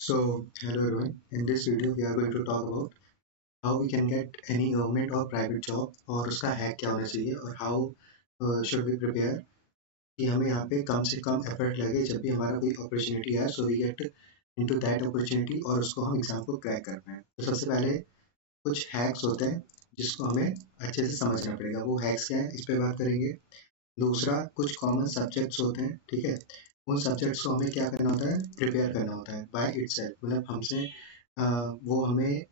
Hello everyone. In this video, we are going to talk about how we can get any government or private job और उसका hack क्या होना चाहिए और how should we prepare कि हमें यहाँ पे कम से कम एफर्ट लगे जब भी हमारा कोई अपॉर्चुनिटी आए so we get into that opportunity और उसको हम एग्जाम को क्रैक कर पाएँ। तो सबसे पहले कुछ हैक्स होते हैं जिसको हमें अच्छे से समझना पड़ेगा। वो हैक्स क्या है इस पे बात करेंगे। दूसरा कुछ कॉमन सब्जेक्ट्स होते हैं, ठीक है? उन सब्जेक्ट्स को हमें क्या करना होता है, प्रिपेयर करना होता है बाय इटसेल्फ। मतलब हमसे वो हमें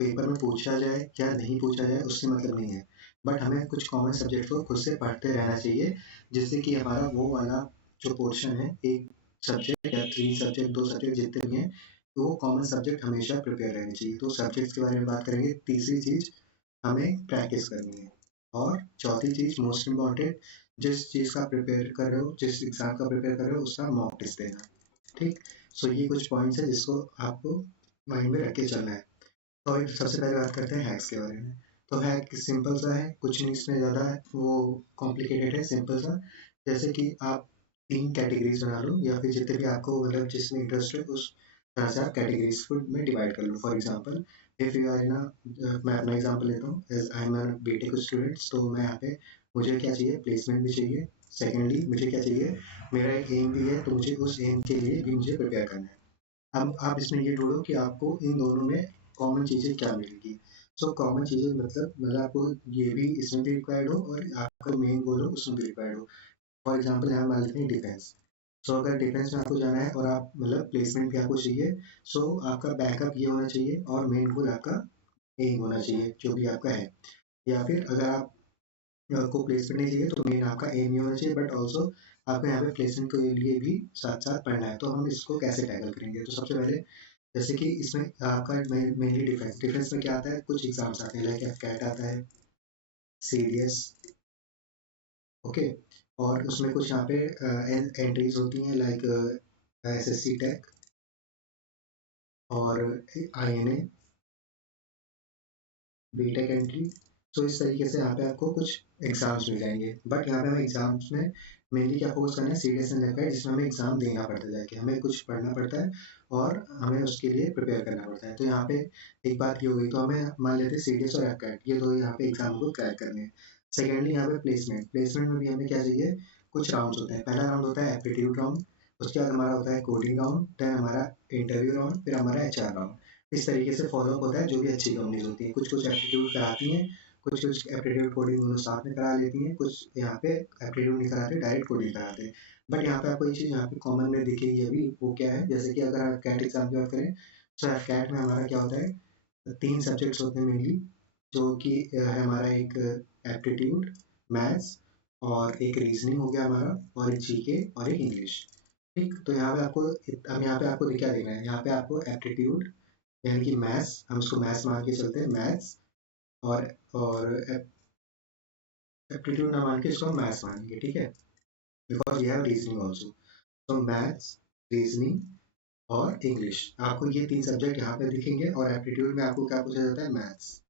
पेपर में पूछा जाए या नहीं पूछा जाए उससे मतलब नहीं है, बट हमें कुछ कॉमन सब्जेक्ट को खुद से पढ़ते रहना चाहिए जिससे कि हमारा वो वाला जो पोर्शन है, एक सब्जेक्ट या थ्री सब्जेक्ट, दो सब्जेक्ट जितने भी हैं, तो वो कॉमन सब्जेक्ट हमेशा प्रिपेयर रहने चाहिए। तो सब्जेक्ट्स के बारे में बात करेंगे। तीसरी चीज़, हमें प्रैक्टिस करनी है। और चौथी चीज़ मोस्ट इम्पॉर्टेंट, जिस चीज़ का प्रिपेयर कर रहे हो, जिस एग्ज़ाम का प्रिपेयर कर रहे हो उसका मॉक टेस्ट देना। ठीक। सो ये कुछ पॉइंट्स है जिसको आपको माइंड में रख के चलना है। तो सबसे पहले बात करते हैं हैक्स के बारे में। तो हैक सिंपल सा है, कुछ नहीं इसमें ज़्यादा है, वो कॉम्प्लिकेटेड है, सिंपल सा। जैसे कि आप तीन कैटेगरीज बना लो या फिर जितने भी आपको मतलब जिसमें इंटरेस्ट है उस तरह से आप कैटेगरीज को में डिवाइड कर लो। For example, if you are in मैं अपना एग्जांपल लेता हूँ। As I am a BTech students, तो मैं यहाँ पे मुझे क्या चाहिए, प्लेसमेंट भी चाहिए। सेकेंडली मुझे क्या चाहिए, मेरा एक एम भी है, तो मुझे उस एम के लिए भी मुझे प्रिपेयर करना है। अब आप इसमें ये ढूँढो कि आपको इन दोनों में कॉमन चीज़ें क्या मिलेंगी। सो कॉमन चीज़ें मतलब आपको ये भी इसमें भी रिक्वायर्ड हो और आपका मेन गोल हो उसमें भी रिक्वायर्ड हो। फॉर एग्जांपल यहाँ मान लेते हैं डिफेंस। सो अगर डिफेंस में आपको जाना है और आप मतलब प्लेसमेंट भी आपको चाहिए, सो आपका बैकअप ये होना चाहिए और मेन गोल आपका एम होना चाहिए जो भी आपका है। या फिर अगर आप को प्लेसमेंट नहीं चाहिए तो मेन आपका एम ही होना चाहिए, बट ऑल्सो आपको यहाँ पे प्लेसमेंट के लिए भी साथ साथ पढ़ना है। तो हम इसको कैसे टैकल करेंगे? तो सबसे पहले, जैसे कि इसमें आपका मेनली डिफेंस डिफेंस में क्या आता है, कुछ एग्जाम्स आते हैं लाइक एफकैट आता है, सीडीएस, ओके। और उसमें कुछ यहाँ पे एंट्रीज होती हैं लाइक एसएससी टेक और आईएनए, बीटेक एंट्री। तो इस तरीके से यहाँ पे आपको कुछ एग्जाम्स मिल जाएंगे, बट यहाँ पे हमें एग्जाम्स में मेनली क्या फोकस करना है, सीडीएस एंड एफकैट, जिसमें हमें एग्जाम देना पड़ता है, जाके हमें कुछ पढ़ना पड़ता है और हमें उसके लिए प्रिपेयर करना पड़ता है। तो यहाँ पे एक बात ये हो गई, तो हमें मान लेते हैं सीडीएस और एफकैट ये दो यहाँ पे एग्जाम को क्रैक करने हैं। सेकेंडली यहाँ पे प्लेसमेंट प्लेसमेंट में भी हमें क्या चाहिए, कुछ राउंड्स होते हैं। पहला राउंड होता है एप्टीट्यूड राउंड, उसके बाद हमारा होता है कोडिंग राउंड, देन हमारा इंटरव्यू राउंड, फिर हमारा एचआर राउंड। इस तरीके से फॉलोअप होता है जो भी अच्छी कंपनीज होती हैं। कुछ कुछ एप्टीट्यूड कराती हैं, कुछ कुछ एप्टीट्यूड कोडिंग दोनों साथ में करा लेती हैं, कुछ यहाँ पे एप्टीट्यूड नहीं कराते, डायरेक्ट कोडिंग कराते हैं। बट यहाँ पे आपको एक चीज़ यहाँ पे कॉमन में दिखेगी अभी, वो क्या है, जैसे कि अगर आप कैट एग्जाम की बात करें, तो कैट में हमारा क्या होता है, तीन सब्जेक्ट्स होते हैं मेनली, जो कि है हमारा एक एप्टीट्यूड, मैथ्स और एक रीजनिंग हो गया हमारा, और एक जीके और एक इंग्लिश। ठीक। तो यहाँ पे आपको अब यहाँ पे आपको क्या देना है, यहाँ पे आपको एप्टीट्यूड यानी कि मैथ्स, हम उसको मैथ्स मान के चलते हैं, मैथ्स और एप्टीट्यूड ना मान के इसको हम मैथ्स मानेंगे, ठीक है? बिकॉज ये है रीजनिंग ऑल्सो। तो मैथ्स, रीजनिंग और इंग्लिश, आपको ये तीन सब्जेक्ट यहाँ पे दिखेंगे। और एप्टीट्यूड में आपको क्या पूछा जाता है, मैथ्स।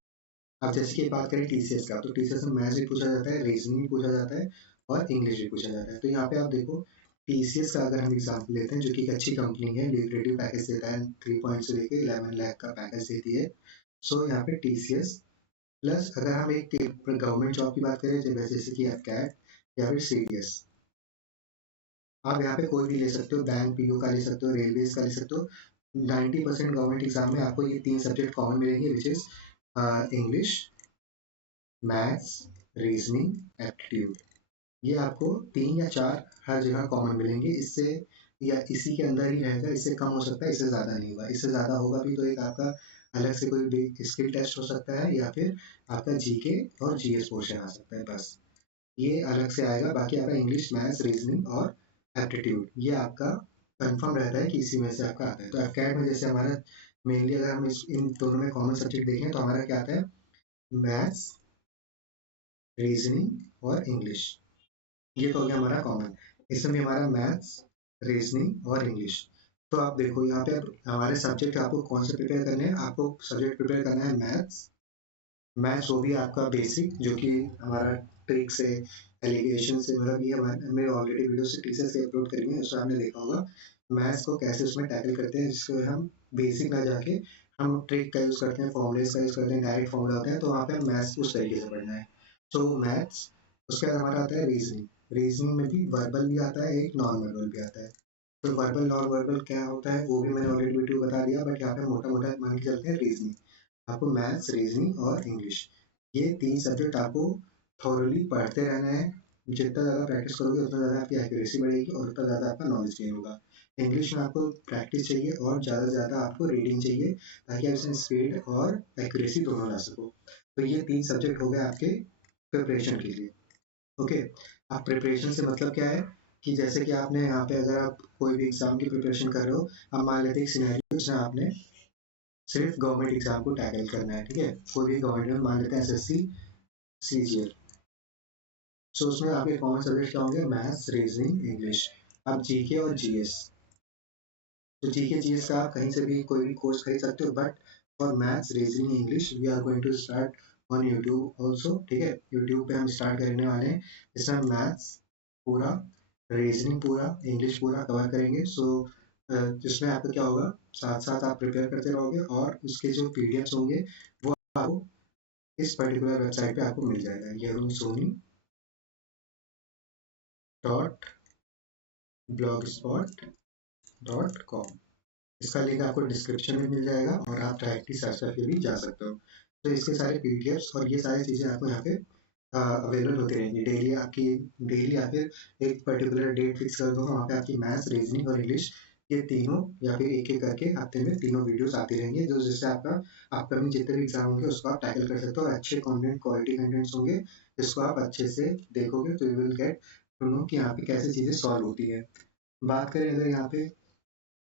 अब जैसे कि बात करें टीसीएस का, तो टीसीएस में मैथ्स भी पूछा जाता है, रीजनिंग भी पूछा जाता है और इंग्लिश भी पूछा जाता है। तो यहाँ पे आप देखो, टीसीएस का अगर हम एग्जाम्पल लेते हैं, जो कि एक अच्छी कंपनी है, ल्यूक्रेटिव पैकेज देता है, 3 से लेके 11 लाख का पैकेज देती है। सो यहाँ पे टीसीएस प्लस अगर हम एक गवर्नमेंट जॉब की बात करें, जैसे कि एफकैट या फिर सीडीएस, आप यहाँ पे कोई भी ले सकते हो, बैंक पीओ का ले सकते हो, रेलवेज का ले सकते हो। 90% गवर्नमेंट एग्जाम में आपको ये तीन सब्जेक्ट कॉमन मिलेंगे, which is English, maths, reasoning, aptitude. ये आपको तीन या चार हर जगह कॉमन मिलेंगे। इससे या इसी के अंदर ही रहेगा, इससे कम हो सकता है, इससे ज़्यादा नहीं होगा। इससे ज़्यादा होगा भी तो एक आपका अलग से कोई स्किल टेस्ट हो सकता है, या फिर आपका जीके और जीएस पोर्शन आ सकता है, बस ये अलग से आएगा। बाकी आपका इंग्लिश, मैथ्स, रीजनिंग और एप्टीट्यूड ये आपका कंफर्म रहता है कि इसी में से आपका आता है। तो एफकैट में जैसे हमारा मेनली अगर हम इन दोनों में कॉमन सब्जेक्ट देखें तो हमारा क्या आता है, मैथ्स, रीजनिंग और इंग्लिश। ये तो हो गया हमारा कॉमन। इसमें भी हमारा मैथ्स, रीजनिंग और इंग्लिश। तो आप देखो यहाँ पे हमारे सब्जेक्ट आपको कौन से प्रिपेयर करने हैं। आपको सब्जेक्ट प्रिपेयर करना है मैथ्स। मैथ्स वो भी आपका बेसिक, जो कि हमारा ट्रिक से, एलिगेशन से, मतलब ये हमने ऑलरेडी वीडियो से टीचर से अपलोड करी है, उसमें आपने देखा होगा मैथ्स को कैसे उसमें टैकल करते हैं, जिसको हम बेसिक ना जाके हम ट्रिक का यूज़ करते हैं, फॉर्मूलेस का यूज़ करते हैं, डायरेक्ट फॉर्मूला होते हैं, तो वहाँ पे हम मैथ्स उस तरीके से पढ़ना है। तो मैथ्स, उसके बाद हमारा आता है रीजनिंग। रीजनिंग में भी वर्बल भी आता है, एक नॉन वर्बल भी आता है। तो वर्बल नॉन वर्बल क्या होता है वो भी मैंने ऑलरेडी वीडियो बता दिया, बट यहाँ पे मोटा मोटा मान के चलते हैं रीजनिंग। आपको मैथ्स, रीजनिंग और इंग्लिश, ये 3 सब्जेक्ट आपको थॉरली पढ़ते रहना है। जितना ज़्यादा प्रैक्टिस करोगे उतना ज़्यादा आपकी एक्यूरेसी बढ़ेगी और उतना ज़्यादा आपका नॉलेज गेन होगा। इंग्लिश में आपको प्रैक्टिस चाहिए और ज़्यादा से ज़्यादा आपको रीडिंग चाहिए, ताकि आप इसमें स्पीड और एक्यूरेसी दोनों ला सको। तो ये 3 सब्जेक्ट हो गए आपके प्रिपरेशन के लिए। ओके, आप प्रिपरेशन से मतलब क्या है कि जैसे कि आपने यहाँ पे अगर आप कोई भी एग्जाम की प्रिपरेशन कर रहे हो, अब मान लेते हैं एक सिनेरियो जिसमें आपने सिर्फ गवर्नमेंट एग्जाम को टैकल करना है, ठीक है, कोई भी गवर्नमेंट में, मान लेते हैं एसएससी, सीजीएल। सो उसमें आपके कॉमन सब्जेक्ट क्या होंगे? Maths, reasoning, English. अब जीके और जीएस, तो जीके जीएस का आप कहीं से भी कोई भी कोर्स खरीद सकते हो, but for maths, reasoning, English we are going to start on YouTube also, ठीक है, यूट्यूब पे हम स्टार्ट करने वाले हैं। इसमें मैथ्स पूरा, रीजनिंग पूरा, इंग्लिश पूरा कवर करेंगे। सो जिसमें आपका क्या होगा, साथ साथ आप प्रिपेयर करते रहोगे और उसके जो पीडीएफ्स होंगे वो आपको इस पर्टिकुलर वेबसाइट पे आपको मिल जाएगा, ये Soni dot blogspot dot com. इसका लिंक आपको डिस्क्रिप्शन में मिल जाएगा और आप डायरेक्टली सर्च करके भी जा सकते हो। तो इसके सारे पीडीएफ्स और ये सारी चीज़ें आपको यहाँ पे अवेलेबल होती रहेंगी डेली। आपकी डेली या फिर एक पर्टिकुलर डेट फिक्स कर दो, वहाँ पे आपकी मैथ्स, रीजनिंग और इंग्लिश, ये तीनों या फिर एक एक करके हफ्ते में तीनों वीडियोस आती रहेंगी, जो जिससे आपका अपकमिंग जितने भी एग्जाम होंगे उसको आप टैकल कर सकते हो। अच्छे कंटेंट, क्वालिटी कंटेंट्स होंगे, जिसको आप अच्छे से देखोगे तो you will get to know कि यहाँ पे कैसे चीज़ें सॉल्व होती है। बात करें अगर यहाँ पे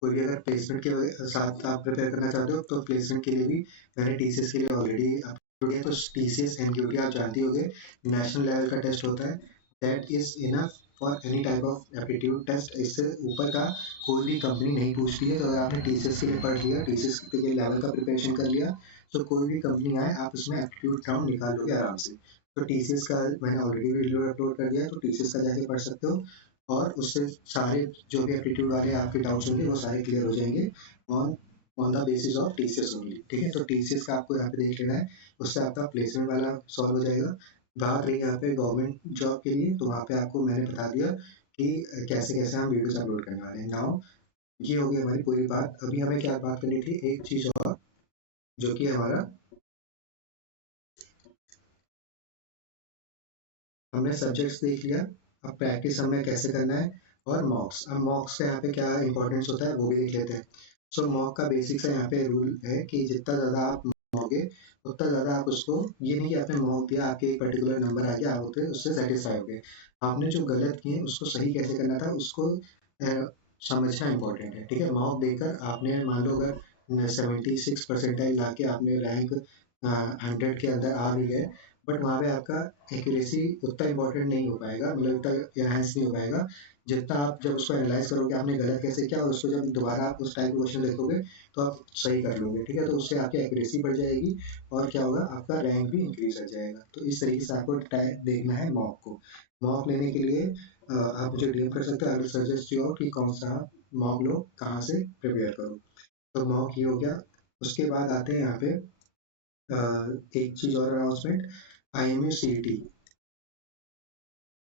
कोई भी अगर प्लेसमेंट के साथ आप प्रिपेयर करना चाहते हो, तो प्लेसमेंट के लिए भी मैंने टीसीएस के लिए ऑलरेडी अपलोड किया। तो टीसीएस एनक्यूटी आप जानते होंगे, नेशनल लेवल का टेस्ट होता है, that is enough for any type of aptitude test. इससे ऊपर का कोई भी कंपनी नहीं पूछती है। तो अगर आपने टीसीएस के लिए पढ़ लिया, टीसीएस के लेवल का प्रिपरेशन कर लिया, तो कोई भी कंपनी आए आप उसमें एप्टीट्यूड राउंड निकाल लोगे आराम से। तो टीसीएस का मैंने ऑलरेडी वीडियो अपलोड कर दिया है, तो टीसीएस का जाके पढ़ सकते हो और उससे सारे जो भी एप्टीट्यूड वाले आपके डाउट्स होंगे वो सारे क्लियर हो जाएंगे on on the basis of TCS only, ठीक है। तो टीसीएस का आपको यहाँ पे देख लेना है, उससे आपका प्लेसमेंट वाला सॉल्व हो जाएगा। बात रही यहाँ पे गवर्नमेंट जॉब के लिए, तो वहाँ पे आपको मैंने बता दिया कि कैसे कैसे हम वीडियोस अपलोड करने वाले हैं। नाउ ये हो गई हमारी पूरी बात। अभी हमें क्या बात करनी थी, एक चीज और, जो कि हमारा, हमने सब्जेक्ट्स देख लिया, अब प्रैक्टिस हमें कैसे करना है, और मॉक्स। अब मॉक्स का यहाँ पे क्या इंपॉर्टेंस होता है वो भी देख लेते हैं। सो मॉक का बेसिक सा यहाँ पे रूल है कि जितना ज़्यादा आप मॉकोगे उतना ज़्यादा आप उसको, ये नहीं कि आपने मॉक दिया आपके एक पर्टिकुलर नंबर आ गया आप होते उससे सेटिस्फाई हो गए। आपने जो गलत किए उसको सही कैसे करना था उसको समझना इंपॉर्टेंट है, ठीक है। मॉक देकर आपने मान लो अगर 76 परसेंटाइल ला के आपने रैंक 100 के अंदर आ भी गए, बट वहाँ पे आपका एक्यूरेसी उतना इम्पोर्टेंट नहीं हो पाएगा, मतलब उतना एनहांस नहीं हो पाएगा जितना आप जब उसको एनालाइज करोगे आपने गलत कैसे किया, और उसको जब दोबारा आप उस टाइप क्वेश्चन देखोगे तो आप सही कर लोगे, ठीक है। तो उससे आपकी एक्यूरेसी बढ़ जाएगी और क्या होगा, आपका रैंक भी इंक्रीज हो जाएगा। तो इस तरीके से आपको देखना है मॉक को। मॉक लेने के लिए आप मुझे डीएम कर सकते हो, आई विल सजेस्ट यू कि कौन सा मॉक लो, कहाँ से प्रिपेयर करो। तो मॉक ही हो गया। उसके बाद आते हैं यहाँ पे एक चीज़ और अनाउंसमेंट, आईएमयू सीईटी।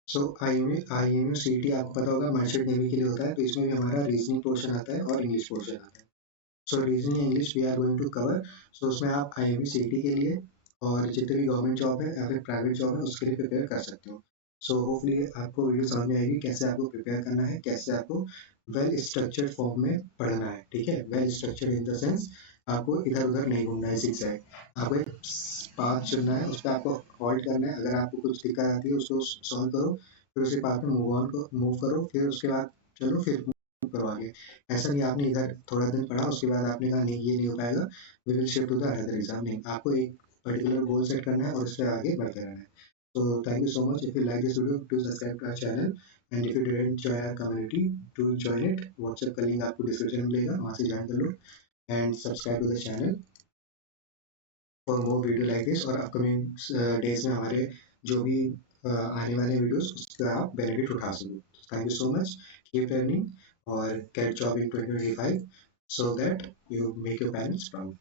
सो आईएमयू सीईटी आपको पता होगा मर्चेंट नेवी के लिए होता है, तो इसमें भी हमारा रीजनिंग पोर्शन आता है और इंग्लिश पोर्शन आता है। So reasoning English we are going to cover. So उसमें आप आईएमयू सीईटी के लिए और जितने भी गवर्नमेंट जॉब है या फिर प्राइवेट जॉब है उसके लिए प्रिपेयर कर सकते हो। सो होपफुली आपको वीडियो समझ में आएगी कैसे आपको प्रिपेयर करना है, कैसे आपको वेल स्ट्रक्चर्ड फॉर्म में पढ़ना है, ठीक है। Well structured in the sense आपको इधर उधर नहीं घूमना है, zigzag। आपको एक पाथ चुनना है, उस पर आपको हॉल्ट करना है, अगर आपको कुछ दिक्कत आती है उसको सॉल्व करो, फिर उसी पाथ में मूव करो, फिर उसके बाद चलो फिर मूव करो आगे। ऐसा नहीं आपने इधर थोड़ा दिन पढ़ा उसके बाद आपने कहा नहीं ये नहीं हो पाएगा, we will shift to the another exam. नहीं, आपको एक पर्टिकुलर गोल सेट करना है और उससे आगे बढ़ते रहना है। So thank you so much. If you like this video, do subscribe to our channel. And if you didn't join our community, do join it. WhatsApp का लिंक आपको डिस्क्रिप्शन में मिलेगा, वहाँ से ज्वाइन कर लो and subscribe to the channel for more video like this। और upcoming days में हमारे जो भी आने वाले वीडियोस उसका आप बेनिफिट उठा सको। Thank you so much. Keep learning. or get job in 2025 so that you make your parents proud.